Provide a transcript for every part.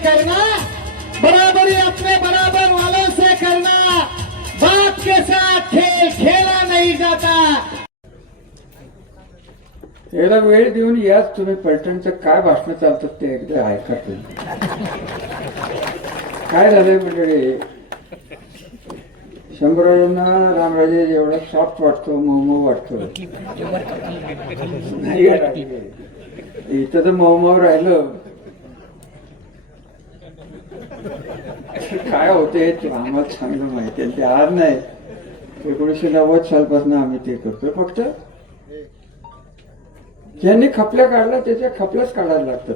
करना, बराबरी अपने बराबर वालों से करना, बाप के साथ खेल खेला नहीं जाता। एकदा वेळ देऊन याच तुम्ही पलटणचं काय भाषण चालतात ते एकदा ऐका तुम्ही. काय झालंय मंडळी, शंभूराजांना रामराजे एवढा सॉफ्ट वाटतो, मऊ वाटतो. इथं तर मऊ राहिलं काय होते आम्हाला चांगलं माहिती आहे. ते आज नाही, 1990 सालपासून आम्ही ते करतोय. फक्त ज्यांनी खपल्या काढला त्याच्या खपल्याच काढायला लागतात,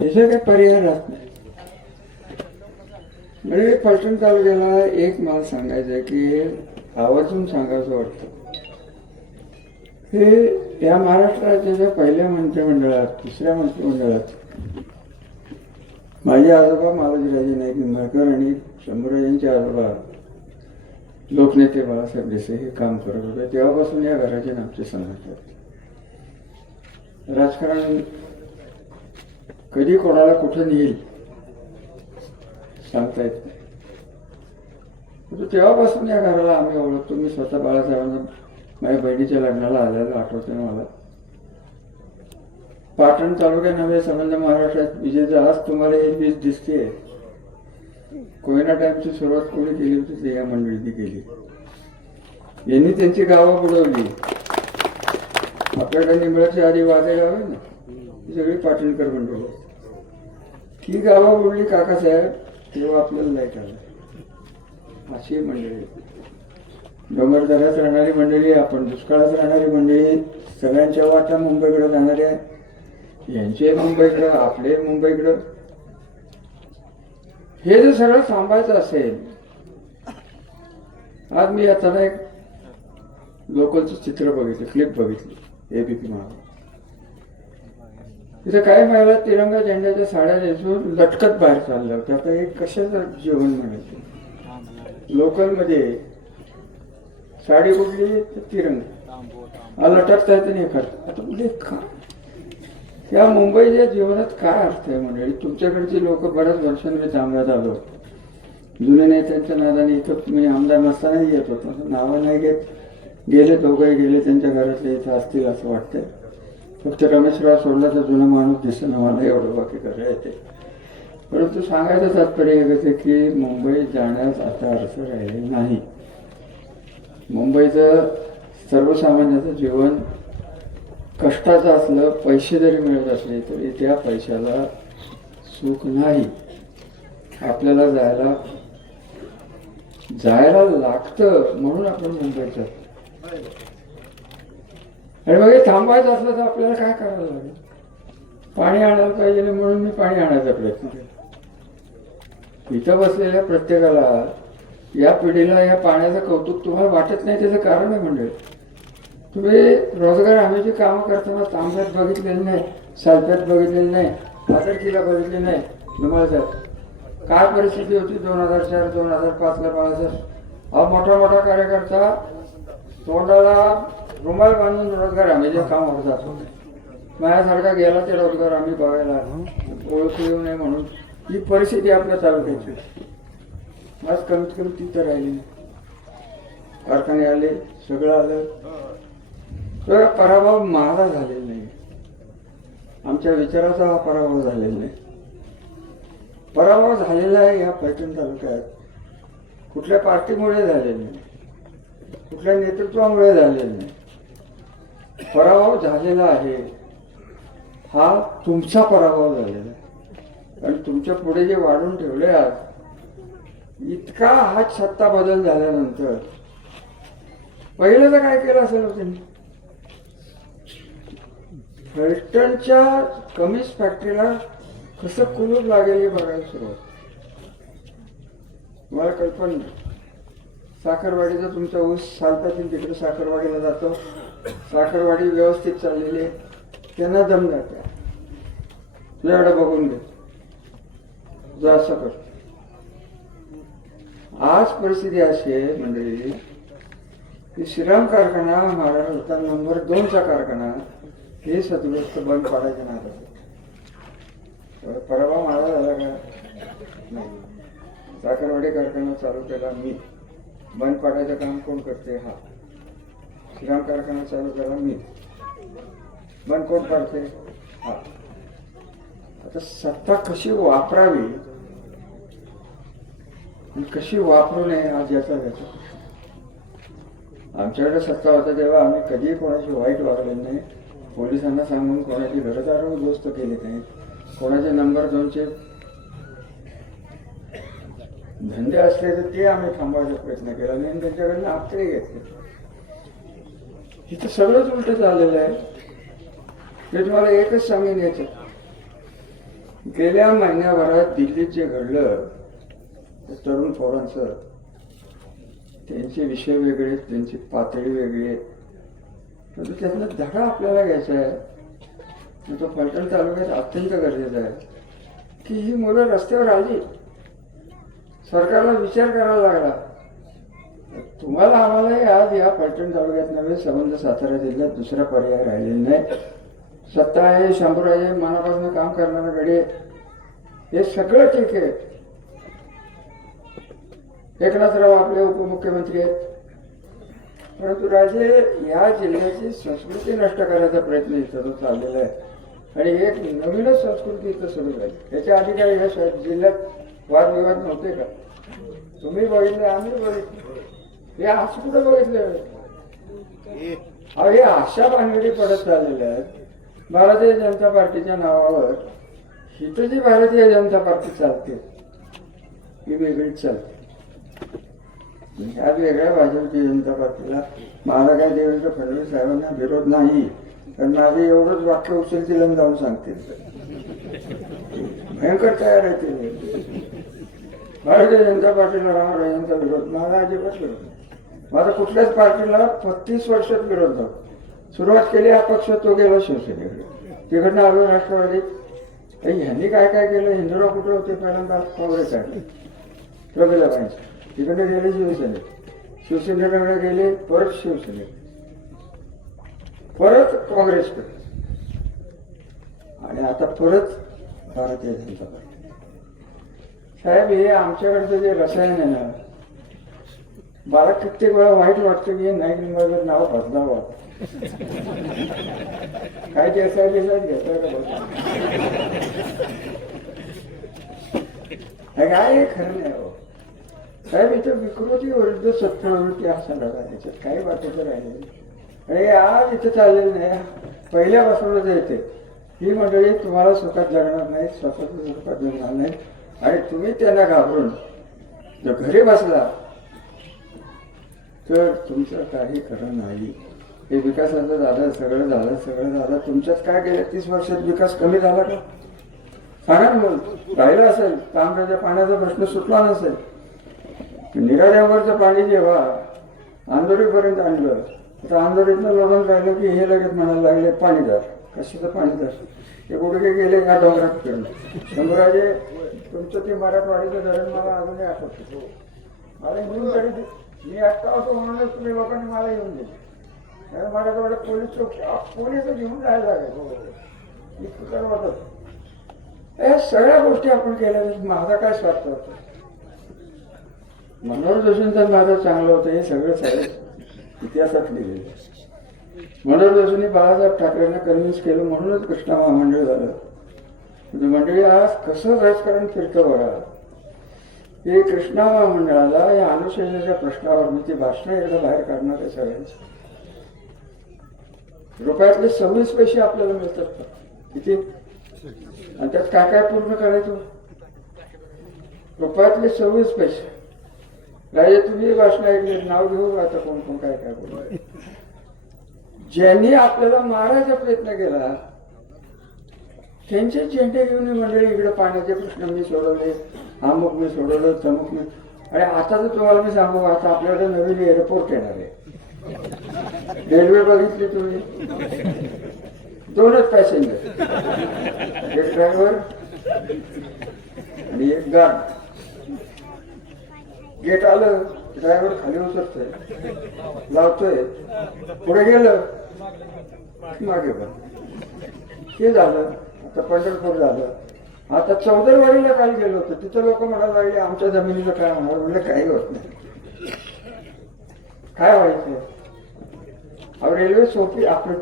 त्याचा काही पर्याय राहत नाही. म्हणजे फलटण तालुक्याला एक मला सांगायचं की आवर्जून सांगायचं वाटतं, हे या महाराष्ट्र राज्याच्या पहिल्या मंत्रिमंडळात, तिसऱ्या मंत्रिमंडळात माझे आजोबा मालोजीराजे नाईक निंबाळकर आणि शंभूराजांचे आजोबा लोकनेते बाळासाहेब देसाई हे काम करत होते. तेव्हापासून या घराचे आमचे संबंध. राजकारण कधी कोणाला कुठं नेईल सांगता येत नाही. तेव्हापासून या घराला आम्ही ओळखतो. मी स्वतः बाळासाहेबांना माझ्या बहिणीच्या लग्नाला आलेलं आठवते मला. पाटण तालुक्या नव्हे संबंध महाराष्ट्रात विजेचा आज तुम्हाला एक वीज दिसते. कोयना टाइमची सुरुवात कोणी केली होती ते या मंडळींनी केली. यांनी त्यांची गावं बुडवली. आपल्याकडे निंबळाच्या आधी वादे गाव आहे ना, ही सगळी पाटणकर मंडळी. ही गावं बुडली काकासाहेब तेव्हा आपल्याला लाईट आलं. अशी मंडळी, डोंगरदऱ्यात राहणारी मंडळी, आपण दुष्काळात राहणारी मंडळी, सगळ्यांच्या वाटा मुंबईकडे जाणाऱ्या, यांचे मुंबईकडं, आपले मुंबईकडं. हे जर सगळं सांभाळायचं असेल, आज मी आता एक लोकलचं चित्र बघितलं, क्लिप बघितली एबीपी माग. तिथे काय महिला तिरंगा झेंड्याच्या साड्या नेसून लटकत बाहेर चालल्या होत्या. आता हे कशाचं जेवण म्हणायचं. लोकलमध्ये साडी उडली तर तिरंगा लटकता येतं नाही करत. आता म्हणजे का या मुंबईच्या जीवनात काय अर्थ आहे मंडळी. तुमच्याकडची लोक बऱ्याच वर्षांनी थांबण्यात आलो. जुने नेत्यांच्या नादाने इथं तुम्ही आमदार नसतानाही येत होता. नावं नाही घेत, गेले दोघंही गेले, त्यांच्या घरातले इथं असतील असं वाटतंय. फक्त रमेशराव सोडला तर जुना माणूस दिसणं मला एवढं बाकी करता येते. परंतु सांगायचं तात्पर्य हे की मुंबई जाण्यास आता अर्थ राहिले नाही. मुंबईचं सर्वसामान्याचं जीवन कष्टाचं असलं, पैसे जरी मिळत असले तरी त्या पैशाला सुख नाही. आपल्याला जायला लागतं म्हणून आपण मुंबईत जातो. आणि मग हे थांबायचं असलं तर आपल्याला काय करायला लागेल. पाणी आणायला पाहिजे म्हणून मी पाणी आणायचा प्रयत्न केला. इथं बसलेल्या प्रत्येकाला, या पिढीला या पाण्याचं कौतुक तुम्हाला वाटत नाही. त्याचं कारण आहे म्हणजे तुम्ही रोजगार हमीची कामं करताना तांब्यात बघितलेलं नाही, सालप्यात बघितलेलं नाही, आदरकीला बघितले नाही. तुम्हाला काय परिस्थिती होती 2004 2005ला बाळासाहेब मोठा कार्यकर्ता तोंडाला रुमाल बांधून रोजगार हमीचे काम होत असतो. माझ्यासारखा गेला ते रोजगार आम्ही बघायला, ओळखू येऊ नये म्हणून. ही परिस्थिती आपल्या तालुक्याची. आज कमीत कमी ती तर राहिली नाही. कारखाने आले, सगळं आलं, तर पराभव माझा झालेला नाही. आमच्या विचाराचा हा पराभव झालेला नाही. पराभव झालेला आहे या पैठण तालुक्यात. कुठल्या पार्टीमुळे झालेला नाही, कुठल्या नेतृत्वामुळे झालेला नाही. पराभव झालेला आहे हा तुमचा पराभव झालेला आहे. आणि तुमच्या पुढे जे वाढून ठेवले आज, इतका हा सत्ता बदल झाल्यानंतर पहिलं तर काय केलं असेल त्यांनी. फलटणच्या कमीज फॅक्टरीला कसं कुलूप लागेल हे बघायला सुरुवात. मला कल्पना नाही. साखरवाडीचा तुमचा ऊस सालपासून तिकडे साखरवाडीला जातो. साखरवाडी व्यवस्थित चाललेली आहे, त्यांना दम जाते. तुझ्याकडे बघून घे, जा असं कर. आज परिस्थिती अशी आहे मंडळी की श्रीराम कारखाना महाराष्ट्राचा नंबर 2चा कारखाना हे सदग्रस्त बंद पाडायचे नादात. परवा मला झाला का नाही. साखरवाडी कारखाना चालू केला मी, बंद पाडायचं काम कोण करते? हा. श्रीराम कारखाना चालू केला मी, बंद कोण पाडते? हा. आता सत्ता कशी वापरावी आणि कशी वापरू नये आज याचा घ्यायचा. आमच्याकडे सत्ता होता तेव्हा आम्ही कधीही कोणाची वाईट वागले नाही, पोलिसांना सांगून कोणाची घरदार उद्ध्वस्त केले नाही, कोणाचे नंबर 2चे धंदे असले तर ते आम्ही थांबवायचा प्रयत्न केला नाही आणि त्यांच्याकडनं हप्ते घेतले. इथं सगळंच उलट झालेलं आहे. ते तुम्हाला एकच सांगेन याचं, गेल्या महिन्याभरात दिल्लीत जे घडलं तरुण पोरांचं, त्यांचे विषय वेगळे, त्यांची पातळी वेगळी आहे. परंतु त्यातला धडा आपल्याला घ्यायचा आहे. तो फलटण तालुक्यात अत्यंत गरजेचा आहे की ही मुलं रस्त्यावर आली, सरकारला विचार करायला लागला. तुम्हाला आम्हालाही आज या फलटण तालुक्यात नव्हे, संबंध सातारा जिल्ह्यात दुसरा पर्याय राहिलेला नाही. सत्ता आहे, शंभूराजे मनापासून काम करणारा गडी, हे सगळं ठीक आहे. एकनाथराव आपले उपमुख्यमंत्री आहेत, परंतु राजे या जिल्ह्याची संस्कृती नष्ट करायचा प्रयत्न इथं चाललेला आहे आणि एक नवीनच संस्कृती इथं सुरू झाली. याच्या आधी काय या जिल्ह्यात वादविवाद नव्हते का? तुम्ही बघितले, आम्ही बघितले, हे असं कुठं बघितलं? हे अशा भानगडी पडत चाललेल्या आहेत भारतीय जनता पार्टीच्या नावावर. इथं जी भारतीय जनता पार्टी चालते ही वेगळीच चालते. ह्या वेगळ्या भाजपची जनता पार्टीला मला काय देवेंद्र फडणवीस साहेबांना विरोध नाही, कारण माझे एवढंच वाक्य उचलतील आणि जाऊन सांगतील. भयंकर तयार आहे ते. भारतीय जनता पार्टीला रामराजांचा विरोध मला अजिबात विरोध नाही. माझा कुठल्याच पार्टीला 35 वर्षात विरोध झाला. सुरुवात केली हा पक्ष, तो गेला शिवसेनेकडे, तिकडनं आलो राष्ट्रवादी. ह्यांनी काय काय केलं? हिंदुराव कुठे होते? पहिल्यांदा काँग्रेस आहे, प्रगतीबाईंचं, तिकडे गेले शिवसेनेत, शिवसेनेकडे गेले, परत शिवसेनेत, परत काँग्रेसकडे आणि आता परत भारतीय जनता पार्टी. साहेब, हे आमच्याकडचं जे रसायन आहे ना, मला कित्येक वेळा वाईट वाटतं की नाईक निंबाळकर नाव बदलावं. काय ते असायला घेतलं का? काय खरं नाही हो साहेब. इथं विकृती विरुद्ध सत्प्रवृत्ती असा लढा, याच्यात काही वाटायचं राहिलेलं आणि आज इथं चाललेलं नाही. पहिल्यापासूनच येते ही मंडळी तुम्हाला सुखात जगणार नाही, स्वतःच सुखात जगणार नाही आणि तुम्ही त्यांना घाबरून जर घरी बसला तर तुमचं काही खरं नाही. हे विकासाचं झालं, सगळं झालं. तुमच्यात काय गेल्या 30 वर्षात विकास कमी झाला का? सांगा ना. मग राहिलं असेल, तांब्याच्या पाण्याचा प्रश्न सुटला नसेल. निराऱ्यावरचं पाणी जेव्हा आंदोरीपर्यंत आणलं, आता आंदोरीतनं लोढून राहिलं की हे लगेच म्हणायला लागले पाणीदार. कशाचं पाणीदार? हे कुठे गेले या डोंगरात फिरून. शंभूराजे, तुमचं ते मराठवाडीचं धरण मला अजूनही आठवतं. मला घेऊन तरी मी आत्ता होतो म्हणूनच तुम्ही लोकांनी मला येऊन दिले. मराठवाड्यात पोलीस घेऊन जायला लागेल. इतकं वाटत या सगळ्या गोष्टी आपण केल्या. माझा काय स्वार्थ होता? मनोहर जोशींचं माझं चांगलं होतं, हे सगळं सगळं इतिहासात लिहिलेलं. मनोहर जोशींनी बाळासाहेब ठाकरेंना कन्व्हिन्स केलं म्हणूनच कृष्णा महामंडळ झालं. म्हणजे मंडळी आज कसं राजकारण फिरतं बघा. हे कृष्णा महामंडळाला या अनुशेषाच्या प्रश्नावर मी ती भाषणं एकदा बाहेर काढणार आहे सगळ्यांची. रुपयातले 26 पैसे आपल्याला मिळतात किती, आणि त्यात काय काय पूर्ण करायचं? रुपयातले 26 पैसे. राजे, तुम्ही भाषण ऐकले, नाव घेऊ आता कोण कोण काय काय बोल. ज्यांनी आपल्याला मारायचा प्रयत्न केला त्यांचे झेंडे घेऊन मंडळी इकडे पाण्याचे प्रश्न मी सोडवले, अमुक मी सोडवलं, तमुक मी. आणि आता तर तुम्हाला मी सांगू, आता आपल्याकडे नवीन एअरपोर्ट येणार आहे. रेल्वे बघितली तुम्ही? 2च पॅसेंजर, एक ड्रायव्हर आणि एक गार्ड. गेट आलं, ड्रायव्हर खाली उतरतोय, लावतोय, पुढे गेलं मागे बंद. हे झालं. आता पंढरपूर झालं, आता चौदरवाडीला काल गेलो होतो, तिथं लोक म्हणायला लागले आमच्या जमिनीला काय होणार, म्हणजे काही होत नाही. काय व्हायचं? अहो रेल्वे सोपी, आपलं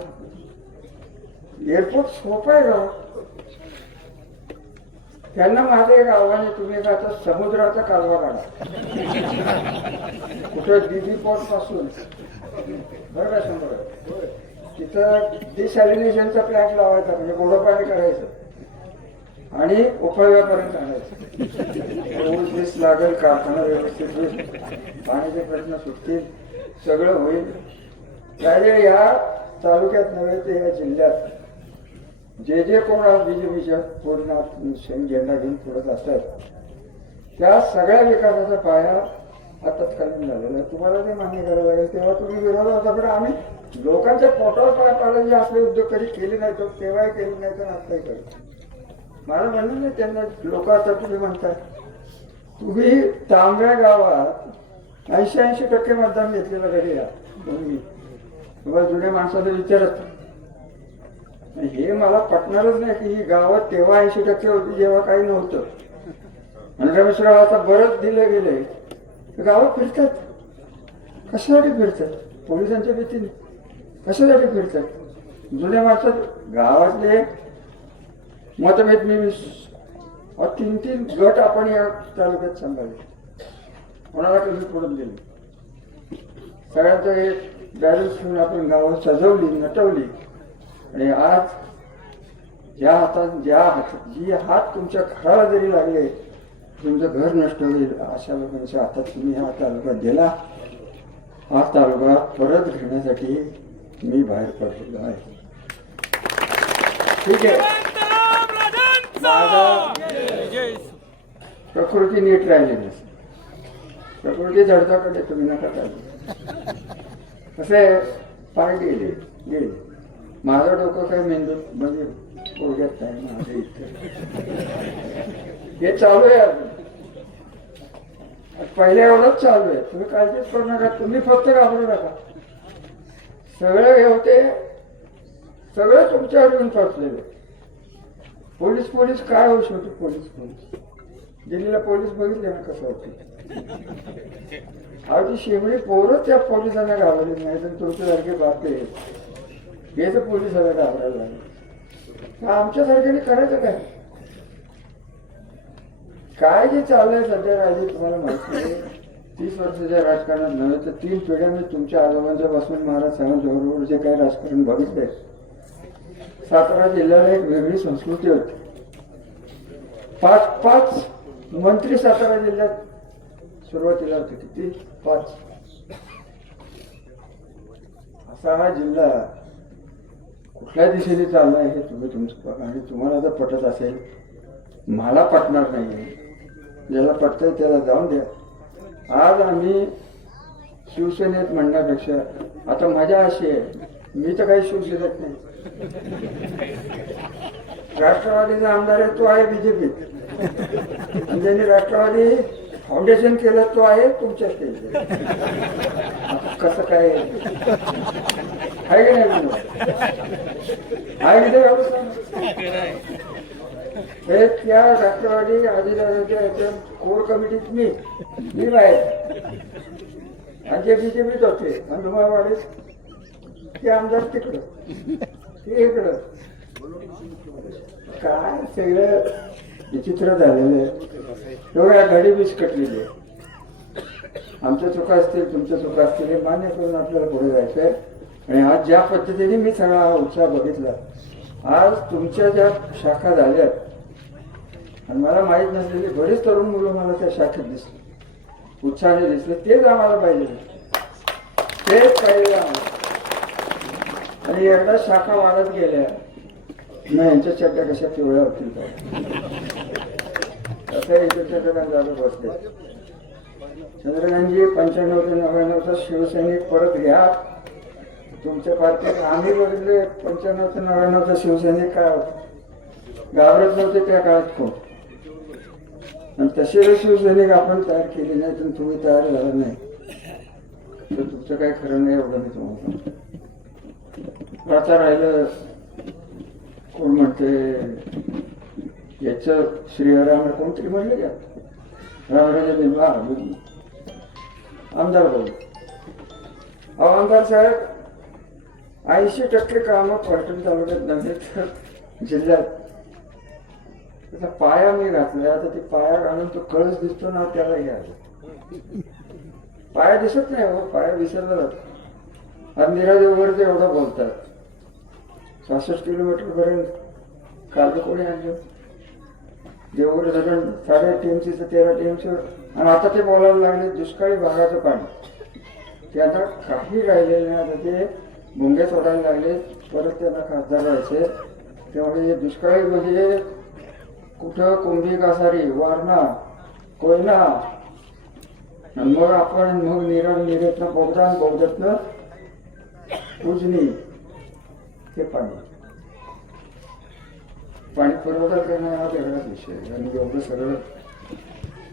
एअरपोर्ट सोपं आहे का? त्यांना माझं एक आव्हान आहे, तुम्ही का आता समुद्राचा कालवा काढा कुठं दिदी पोर्ट पासून, बरं का, शंभर तिथं डिसॅलिनेशनचा प्लॅन्ट लावायचा, म्हणजे गोडं पाणी करायचं आणि उपयोगापर्यंत आणायचं. ऊस लागेल, कारखाना व्यवस्थित होईल, पाण्याचे प्रश्न सुटतील, सगळं होईल. त्यामुळे या तालुक्यात नव्हे तर या जिल्ह्यात जे जे कोण बीजेपीच्या पूर्ण झेंडा घेऊन पुढत असतात, त्या सगळ्या विकासाचा पाया हा तत्कालीन झालेला आहे. तुम्हाला ते मान्य करावं लागेल. तेव्हा तुम्ही विरोध होता, पण आम्ही लोकांच्या पोटावर पाय पाडायचे असले उद्योग कधी केले नाही, तो तेव्हाही केले नाही तर आत्ताही करतो. मला म्हणणं नाही त्यांना, लोक आता तुम्ही म्हणताय, तुम्ही तांब्या गावात 80% मतदान घेतलेलं घरी या तुम्ही जुन्या माणसाला विचारत. हे मला पटणारच नाही की ही गावात तेव्हा 80% होती जेव्हा काही नव्हतं. आणि रमेशराव आता बरंच दिले गेले, गावात फिरतात. कशासाठी फिरतात? पोलिसांच्या भीतीने. कशासाठी फिरतात? जुन्या माणसात गावातले मतभेद मी 3-3 गट आपण या तालुक्यात सांभाळले, कोणाला कधी पडून दिले. सगळ्यांचं एक बॅलन्स ठेवून आपण गावात सजवली, नटवली. आणि आज ज्या हातात जी हात तुमच्या घराला जरी लागले, तुमचं घर नष्ट होईल अशा लोकांच्या हातात तुम्ही हा तालुका दिला. हा तालुका परत घेण्यासाठी मी बाहेर पडलेलो आहे. ठीक आहे, प्रकृती नीट राहिली नसेल, प्रकृती झडताकडे तुम्ही नका चालू. कसे पाय गेले, माझं डोकं काय मेंदूत म्हणजे पोरग्यात काय माझं इतकं हे चालू आहे. पहिल्या एवढंच चालू आहे, तुम्ही काळजीच करू नका, तुम्ही फक्त घाबरू नका. सगळं हे होते, सगळं तुमच्यावर येऊन पोचलेलं. पोलीस काय होऊ शकतो? पोलीस दिल्लीला पोलीस बघितले ना कसं होते. अगदी शेवटी पोरं त्या पोलिसांना घाबरली नाही, तर तुमच्यासारखे बापे हे तर पोलिसाला घाबरायला लागले. आमच्यासारख्याने करायचं काय? काय जे चाललंय सध्या राजे तुम्हाला माहिती आहे. 30 वर्षाच्या राजकारणात नव्हे तर 3 पिढ्या मी तुमच्या आजोबांच्या पासून महाराज साहेबांबरोबर जे काही राजकारण बघितलंय. सातारा जिल्ह्याला एक वेगळी संस्कृती होती. 5 मंत्री सातारा जिल्ह्यात सुरुवातीला होते. किती? 5. असा हा जिल्हा कुठल्या दिशेने चाललाय हे तुम्ही तुमचं बघा. आणि तुम्हाला जर पटत असेल, मला पटणार नाही, ज्याला पटतंय त्याला जाऊन द्या. आज आम्ही शिवसेनेत म्हणण्यापेक्षा आता मजा अशी आहे, मी तर काही शिवसेनेत नाही. राष्ट्रवादीचा आमदार आहे तो आहे बीजेपीत, आणि ज्यांनी राष्ट्रवादी फाउंडेशन केलं तो आहे तुमच्या स्टेजवर. कसं काय आहे की नाही? हे त्या राष्ट्रवादी अधिकाऱ्याच्या याच्या कोर कमिटीत मी बाहेर, आणि जे बीजेपीत होते धुमाळवाडीत ते आमदार तिकडं, ते इकडं. काय सगळं विचित्र झालेलं आहे. एवढ्या घडी विस्कटलेली आहे. आमच्या चुका असतील, तुमच्या चुका असतील, हे मान्य करून आपल्याला पुढे जायचंय. आणि आज ज्या पद्धतीने मी सगळा उत्साह बघितला, आज तुमच्या ज्या शाखा झाल्यात, आणि मला माहीत नसलेली बरीच तरुण मुलं मला त्या शाखेत दिसली, उत्साहाने दिसले. तेच आम्हाला पाहिजे, तेच पाहिजे आम्हाला. आणि एकदा शाखा वाढत गेल्या ना, यांच्या चड्ड्या कशा पिवळ्या होतील काय असं इथे चंद्रकांत जाधव बसले. चंद्रकांतजी 95 ते 99चा शिवसैनिक परत घ्या. तुमच्या पार्टीत आम्ही बघितले 95 ते 99चा शिवसैनिक काय होता, घाबरत नव्हते त्या काळात कोण. आणि तसे शिवसैनिक आपण तयार केले नाही, तर तुम्ही तयार झाला नाही तर तुमचं काय खरं नाही. एवढं मी तुम्हाला आता राहिलं कोण म्हणते याचं श्रीहराम कोणतरी म्हणलं का रामराजे निर्मा आमदार बोल अहो आमदार साहेब 80% कामं पर्यटन तालुक्यात नव्हे तर जिल्ह्यात. त्याचा पाया मी घातला तर ते पाया घालून तो कळस दिसतो ना त्याला घ्या. पाया दिसत नाही हो, पाया विसरला जातो. आज निराजे वगैरे ते एवढं बोलतात 66 किलोमीटर पर्यंत काल कोणी आणलं देवगड धरण 3.5 TMC 13 TMC आणि आता ते बोलायला लागले दुष्काळी भागाचं पाणी. त्यांना काही राहिलेलं नाही. आता ते मुंगे सोडायला लागले परत त्यांना खासदार व्हायचे. त्यामुळे दुष्काळी म्हणजे कुठं कुंभी कासारी वारणा कोयना आणि मग आपण मग निरेतनं बोगदान बोगदतनं उजनी हे पाणी पुरवठा करणं हा वेगळाच विषय. आणि एवढं सगळं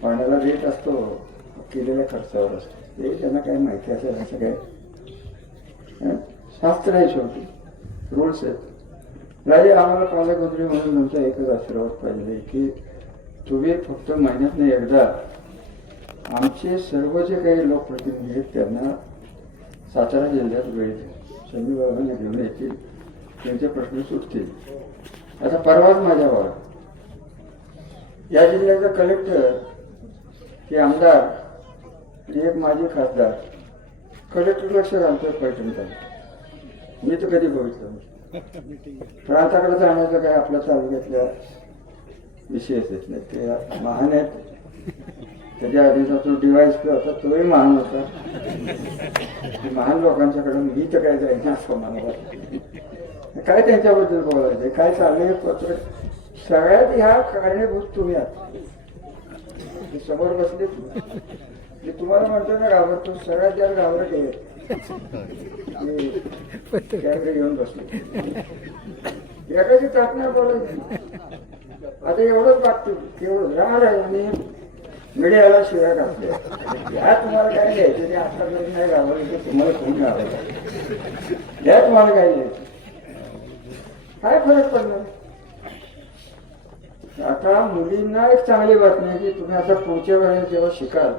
पाण्याला रेट असतो केलेल्या खर्चावर असतो. ते त्यांना काही माहिती असेल असं काय शास्त्र आहे शेवटी रूल्स आहेत. राजे आम्हाला पालकमंत्री म्हणून तुमचा एकच आशीर्वाद पाहिजे की तुम्ही फक्त महिन्यातनं एकदा आमचे सर्व जे काही लोकप्रतिनिधी आहेत त्यांना सातारा जिल्ह्यात वेळ संजू बाबांना घेऊन येतील. त्यांचे प्रश्न सुटतील. आता परवाच माझ्या भावा या जिल्ह्याचा कलेक्टर हे आमदार आणि एक माजी खासदार कलेक्टर लक्ष घालतोय पैठण तालुक्यात. मी तर कधी बघितलं प्रांताकडे जाण्याचं काय आपल्या तालुक्यातल्या विषयच येत नाही. ते महान आहेत. त्याच्या आधीचा तो DYSP होता तोही महान होता. महान लोकांच्याकडे मी तर काय जाईन असं मला वाटतं. काय त्यांच्याबद्दल बोलायचं काय चाललंय पत्र सगळ्यात ह्या कारणीभूत तुम्ही आहात. समोर बसले मी तुम्हाला म्हणतो ना घाबरतो सगळ्यात जास्त घाबरत आहे घेऊन बसले एकाची ताटणार बोलायची. आता एवढंच बागतो एवढं राहणार आहे आणि मीडियाला शिवाय घातल्या या तुम्हाला काय घ्यायचं ते आता जरी नाही घाबरलं तर तुम्हाला कोण घाबरलं या तुम्हाला काय घ्यायचं काय फरक पडणार. आता मुलींना एक चांगली बातमी आहे की तुम्ही आता पुढच्या वेळेस जेव्हा शिकाल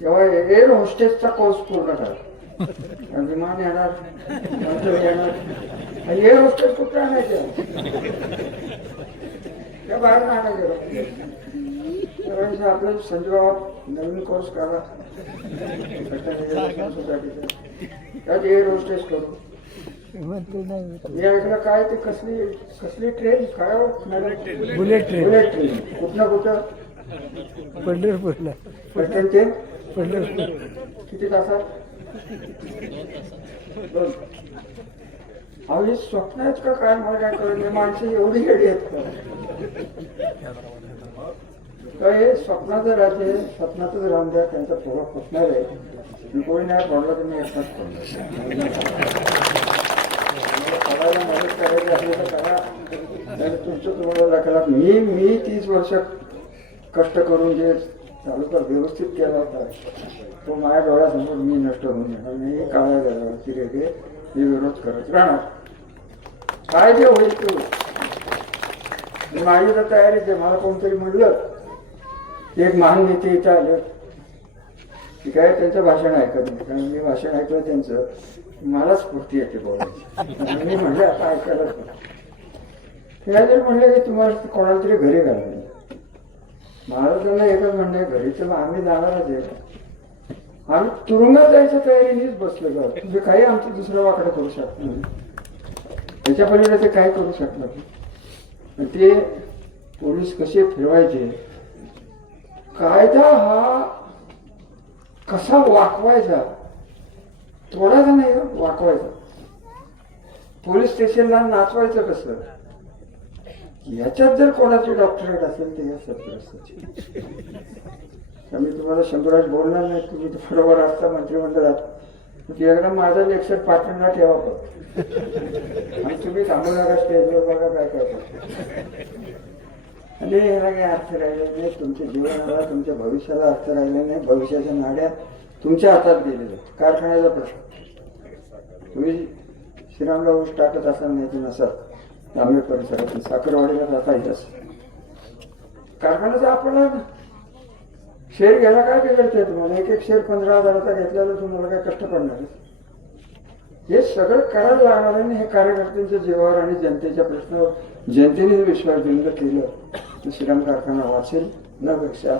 तेव्हा एअर होस्टेसचा कोर्स पूर्ण करा. विमान येणार येणार एअर होस्टेस कुठं आणायचं त्या बाहेर आणायचं. आपलं संजय नवीन कोर्स करा सोसायटीचा त्यात एअर होस्टेस करू. मी ऐकलं काय ते कसली ट्रेन काय बुलेट ट्रेन कुठं कुठं पंढरपूरला पैठण ते पंढरपूर किती तासात अहो स्वप्न आहेत का काय मला काय कळत नाही. माणसं एवढी येडी आहेत का हे स्वप्नाचं राज्य स्वप्नातच राहून द्या. त्यांचा थोडा फुटणार आहे. कोणी नाही पडला तर मी एकटाच पडलो. पडायला मदत करायची असली तर करा. तुमचं तुम्हाला दाखला मी 30 वर्ष कष्ट करून जे तालुका व्यवस्थित केला होता तो माझ्या डोळ्यासमोर मी नष्ट होऊन येणार. मी काळ्या झाल्यावरती रेगे मी विरोध करत राहणार. काय जे होईल तू माझी तर तयारीच आहे. मला कोणतरी म्हणलं एक महान नेते इथं आलं की काय त्यांचं भाषण ऐकत नाही. कारण मी भाषण ऐकलं त्यांचं मला स्फूर्ती येते बोलायची. मी म्हणलं आता ऐकायलाच नाही. ते जर म्हणलं की तुम्हाला कोणाला तरी घरी घालणे मला त्यांना एकच म्हणणं आहे घरी तर आम्ही जाणारच आहे. आम्ही तुरुंगात जायच्या तयारीनेच बसलो का तुम्ही काही आमचं दुसरं वाकडं करू शकत नाही. त्याच्या पलीकडे ते काय करू शकणार. ते पोलीस कसे फिरवायचे कायदा हा कसा वाकवायचा थोडासा नाही वाकवायचा. पोलीस स्टेशनला नाचवायचं कसं याच्यात जर कोणाची डॉक्टरेट असेल तर या सत्य मी तुम्हाला शंभराज बोलणार नाही. तुम्ही बरोबर असता मंत्रिमंडळात एकदा माझं लेक्चर पाटणला ठेवा आणि तुम्ही थांबू नका स्टेजवर बघा काय करता. आणि ह्याला काही अर्थ राहिला नाही. तुमच्या जीवनाला तुमच्या भविष्याला अर्थ राहिला नाही. भविष्याच्या नाड्या तुमच्या हातात गेलेल्या. कारखान्याचा प्रश्न तुम्ही श्रीरामला ऊस टाकत असाल नाही की नसाल तांबे परिसरात साखरवाडीला जाता येत असेल कारखान्याचा आपण शेअर घ्यायला काय बिघडतंय तुम्हाला? एक एक शेअर 15,000चा घेतल्याला तुम्हाला काय कष्ट पडणार? हे सगळं करायला लागणार आहे. हे कार्यकर्त्यांच्या जीवावर आणि जनतेच्या प्रश्नावर जनतेने विश्वास देऊन जर केलं तर श्रीराम कारखाना वाचेल. न पेक्षा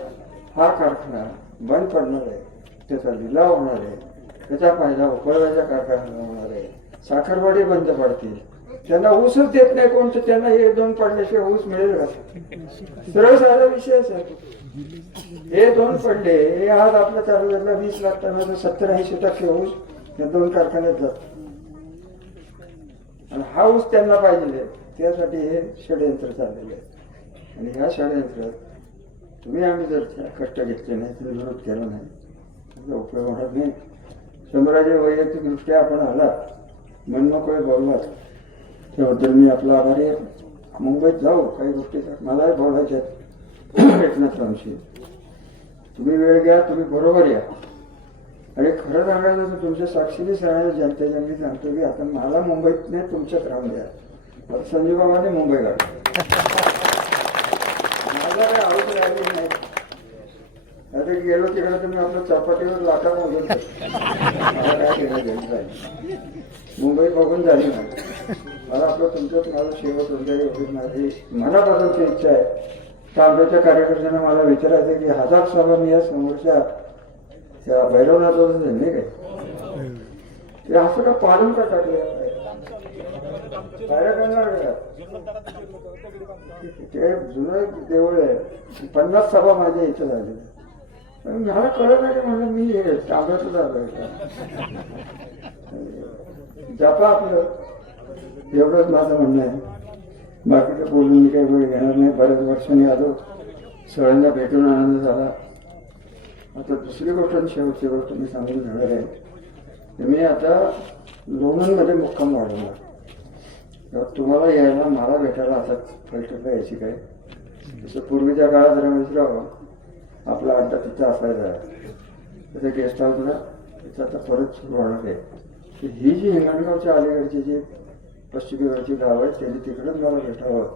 हा कारखाना बंद पडणार आहे, त्याचा लिलाव होणार आहे, त्याचा फायदा उपयोगाच्या कारखान्याला होणार आहे. साखरवाडी बंद पडतील, त्यांना ऊसच देत नाही कोण, तर त्यांना हे 2 पडल्याशिवाय ऊस मिळेल का? सरळ साधा विषयच आहे. हे 2 पडले, हे आज आपल्या तालुक्यातला 20 लाख टनाचा 70-80% ऊस या 2 कारखान्यात जातो. आणि हा ऊस त्यांना पाहिजे, त्यासाठी हे षडयंत्र चाललेलं आहे. आणि ह्या षडयंत्रात तुम्ही आम्ही जर कष्ट घेतले नाही, तर विरोध केला नाही, त्याचा उपयोग होणार नाही. शंभराजे वैयक्तिकदृष्ट्या आपण आलात, मनमोकळे बोललात, त्याबद्दल मी आपला आभारी आहे. मुंबईत जाऊ काही गोष्टी मलाही बोलायच्या एकनाथरावशी. तुम्ही वेळ घ्या, तुम्ही बरोबर या. आणि खरं सांगायचं तर तुमच्या साक्षीने सगळ्या जनतेच्या मी सांगतो की आता मला मुंबईत नाही, तुमच्यात राहून द्या. आता संजीव बाबाने मुंबई काढली, माझा काही आवड राहिली नाही. आता गेलो तिकडे तुम्ही आपल्या चौपाटीवर लाटा मोजून मला काय केलं जाईल. मुंबई बघून झाली नाही. मला आपलं तुमच्यात माझं शेवट तुमच्याकडे होईल. माझी मनापासूनची इच्छा आहे. तांब्याच्या कार्यकर्त्यांना मला विचारायचं की 1000 सभा मी या समोरच्या त्या भैरवनाथाचं नाही काय ते असं का पाडून का टाकले? बाहेर करणार ते जुनं देऊळ आहे. 50 सभा माझ्या इथं झाली. मला कळलं नाही म्हणलं मी तांब्याचं झालं जपा आपलं. एवढंच माझं म्हणणं आहे. बाकीचं बोलून मी काही वेळ घेणार नाही. बऱ्याच वर्षांनी आलो, सगळ्यांना भेटून आनंद झाला. आता दुसरी गोष्ट आणि शेवटची गोष्ट मी सांगून जाणार आहे. मी आता लोणंदमध्ये मुक्काम वाढवला. तुम्हाला यायला मला भेटायला आता बैठकला यायची काय, जसं पूर्वीच्या काळात रमेशराव आपला अड्डा तिथं असायचा, त्याचं गेस्ट हाऊसला तिथं आता परत सुरू होणार आहे. ही जी हिंगणगावच्या अलीकडची जी पश्चिमेकडची गाव आहेत त्यांनी तिकडंच मला भेटावं.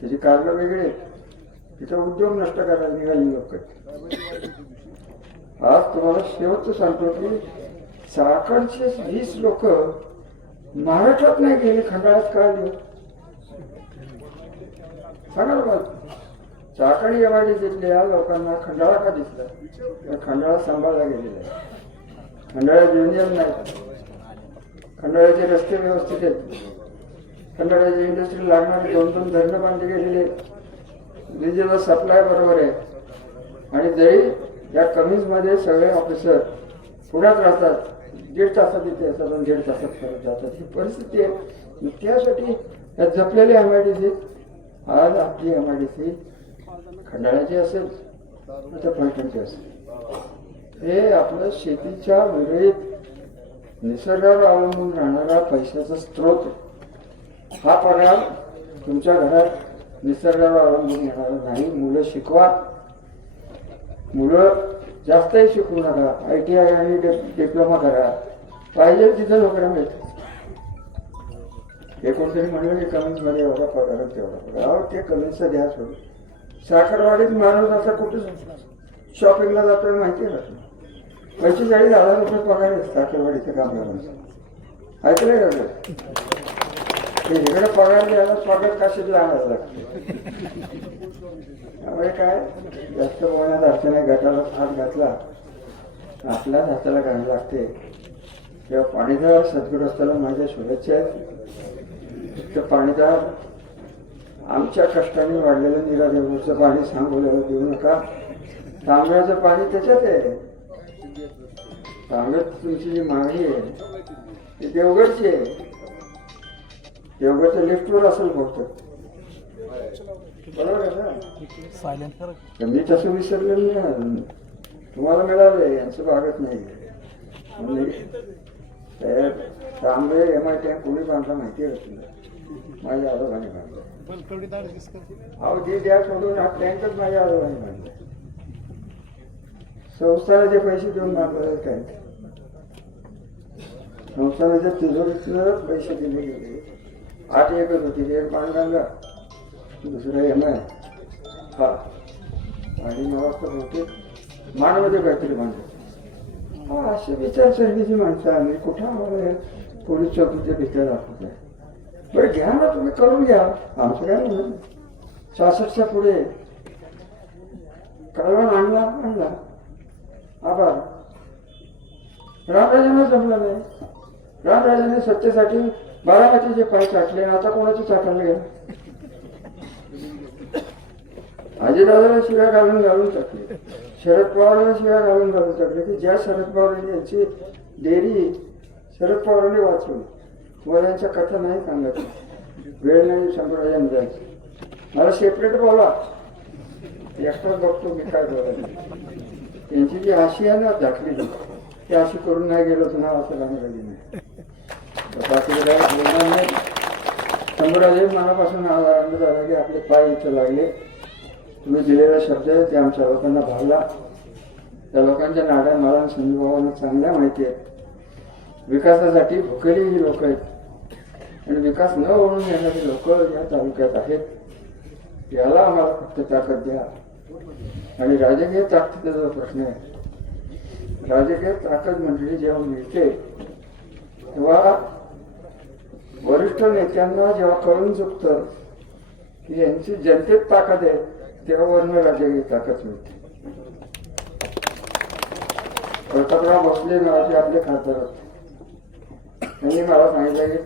त्याची कारणं वेगळे. तिचा उद्योग नष्ट करायला निघाली लोक. आज तुम्हाला शेवटचं सांगतो की चाकणचे 20 लोक महाराष्ट्रात नाही गेले, खंडाळ्यात का आले सांगा ना. चाकण एवाडी जिथल्या लोकांना खंडाळा का दिसला? खंडाळा सांभाळला गेलेला आहे. खंडाळ्यात युनियन नाही, खंडाळ्याचे रस्ते व्यवस्थित आहेत, खंडाळ्याच्या इंडस्ट्री लागणारे 2-2 धरणं बांधले गेलेले, विजेचा सप्लाय बरोबर आहे. आणि जरी या कमिजमध्ये सगळे ऑफिसर पुण्यात राहतात, 1.5 तासात इथे येतात आणि 1.5 तासात परत जातात. ही परिस्थिती आहे. त्यासाठी या जपलेल्या MIDC आज आपली MIDC खंडाळ्याची असेल तर फलटणची असेल, हे आपलं शेतीच्या विरहित निसर्गावर अवलंबून राहणारा पैशाचा स्रोत. हा पगार तुमच्या घरात निसर्गावर अवलंबून येणारा नाही. मुलं शिकवा, मुलं जास्तही शिकवू नका. ITI आणि डिप्लोमा करा, पाहिजे तिथं नोकऱ्या मिळतात. हे कोणतरी म्हणलं की कमिन्समध्ये एवढा पगार तेवढा पगार, ते कमिन्सचा द्या सोडून. साखरवाडीत माणूस असा कुठे शॉपिंगला जातोय माहिती आहे का? 45,000 रुपये पगार आहे साखरवाडीच्या कामगारांचा. ऐकलंय का? ते इकडे पगार द्यायला पगार काशीला आणायला लागते. त्यामुळे काय जास्त बोलण्यात अडचण आहे. गटाला हात घातला आपल्याच हाताला घालायला लागते. तेव्हा पाणीदार सद्गुरस्ताला माझ्या शुभेच्छा आहेत. तर पाणीदार आमच्या कष्टाने वाढलेलं निरादेवचं पाणी सांगोल्याला देऊ नका. तांब्याचं पाणी त्याच्यात आहे. तांब्यात तुमची जी मागणी आहे ती देवगडची आहे. देवगडच्या लिफ्टवर असेल फक्त, बरोबर आहे ना? मी तसं विसरलेलं नाही. तुम्हाला मिळालंय यांचं भागत नाही. तांबे MIT कोणी बांधला माहिती आहे तुला? माझ्या आजोबाने बांधलं. अहो जे द्या सोडून हा टँकच माझ्या आजोबाने बांधला. संस्थानाचे पैसे देऊन बांधलेले टँक. संस्थानाच्या तिजोरीतनं पैसे दिले गेले. 8 एकच होती. एक बांधगंगा, दुसरं MI. हा आणि मला वाटतं बहुतेक मानमध्ये काहीतरी मांडलं. हा अशी विचारसरणीची माणसं आम्ही कुठं आम्हाला हे पोलीस चौकीच्या भीतर दाखवत आहे. बरं घ्या ना तुम्ही, करून घ्या, आमचं काय म्हणून. 66च्या पुढे कळवण आणला आभार. रामराजांना जमलं नाही. रामराजांनी सत्तेसाठी बारामतीचे पाय चाटले, आता कोणाचे चाटायला गेलं. अजितदादाला शिव्या घालून टाकले, शरद पवारांना शिव्या घालून टाकले की ज्या शरद पवारांनी यांची डेअरी शरद पवारांनी वाचवली. मला यांच्या कथा नाही सांगायची, वेळ नाही शंभराजांनी जायचं. मला सेपरेट बोला, एकटाच बघतो मी काय बोलायचं. त्यांची जी अशी आहे ना दाखली ती अशी करून नाही गेलो तर ना असं राहणार नाही. बाकी काय बोलणार नाही. शंभराजे मनापासून आनंद झाला की आपले पाय इथं लागले. तुम्ही दिलेला शब्द आहे ते आमच्या लोकांना भावला. त्या लोकांच्या नाड्या मला संजूभावांना चांगल्या माहिती आहे. विकासासाठी भुकेली ही लोक आहेत आणि विकास न ओढून येणारी लोक या तालुक्यात आहेत. याला आम्हाला फक्त ताकद द्या. आणि राजकीय ताकदीचा प्रश्न आहे. राजकीय ताकद म्हटली जेव्हा मिळते तेव्हा वरिष्ठ नेत्यांना जेव्हा कळून चुकतं की यांची जनतेत ताकद आहे तेव्हा वर्ण राजकीय ताकद मिळते. प्रतापराव भोसले नावाचे आपले खासदार होते. त्यांनी मला सांगितलं की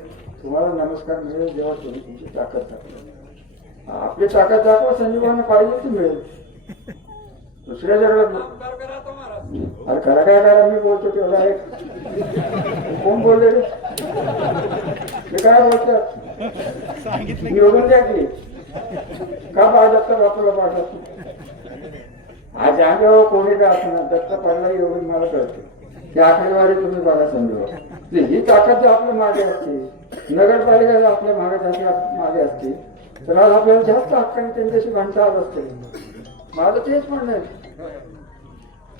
तुम्हाला नमस्कार मिळेल जेव्हा तुम्ही तुमची ताकद दाखवा. आपली ताकद दाखवा, संजीवांना पाहिजे ती मिळेल. दुसऱ्या जगात अरे खरा काय करा मी बोलतो तेवढा एक कोण बोलले रे ते काय बोलतात निवडून द्या की का भाजपचा वापर पाठवतो. आज आम्ही कोणी का असणार दत्ता पडला एवढून मला कळते. ही आकडेवारी तुम्ही बघा समजा. ही ताकद आपल्या मागे असते, नगरपालिका आपल्या मागे असते तर आज आपल्याला जास्त हक्काने त्यांच्याशी भांडता आलं असते. माझं तेच म्हणणं आहे.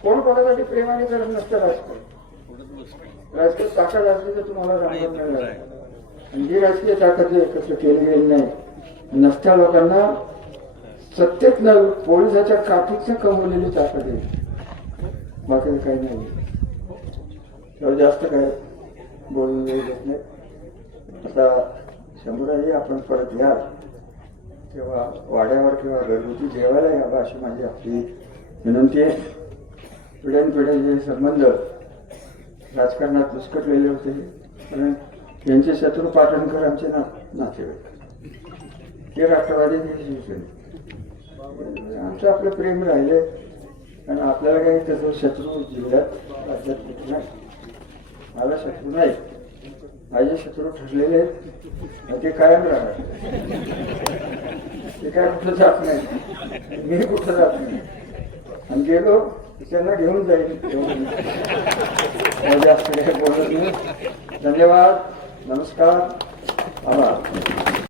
कोण कोणासाठी प्रेमाने करत नसतं राजकीय. राजकीय ताकद असली तर तुम्हाला रामबन मिळणार. आणि जी राजकीय ताकद एकत्र केली गेली नाही, नसत्या लोकांना सत्तेत न पोलिसाच्या काठीच कमवलेली ताकद आहे. बाकी काही नाही. तेव्हा जास्त काय बोलून देत नाही. आता शंभराजी आपण परत याल तेव्हा वाड्यावर किंवा घरगुती जेवायला यावं अशी माझी आपली विनंती आहे. पिढ्यानपिढ्याचे संबंध राजकारणात विस्कटलेले होते कारण यांचे शत्रू पाटणकर आमचे नातेवाईक, हे राष्ट्रवादी शिवसेना. आमचं आपलं प्रेम राहिले आणि आपल्याला काही तसं शत्रू जिल्ह्यात राज्यात कुठे नाही. मला शत्रू नाही, माझे शत्रू ठरलेले आहेत. ते कायम राहणार, ते काय कुठं जात नाही, मी कुठं जात नाही. आणि गेलो त्यांना घेऊन जाईल. जास्त काही बोलत नाही. धन्यवाद, नमस्कार, आभार.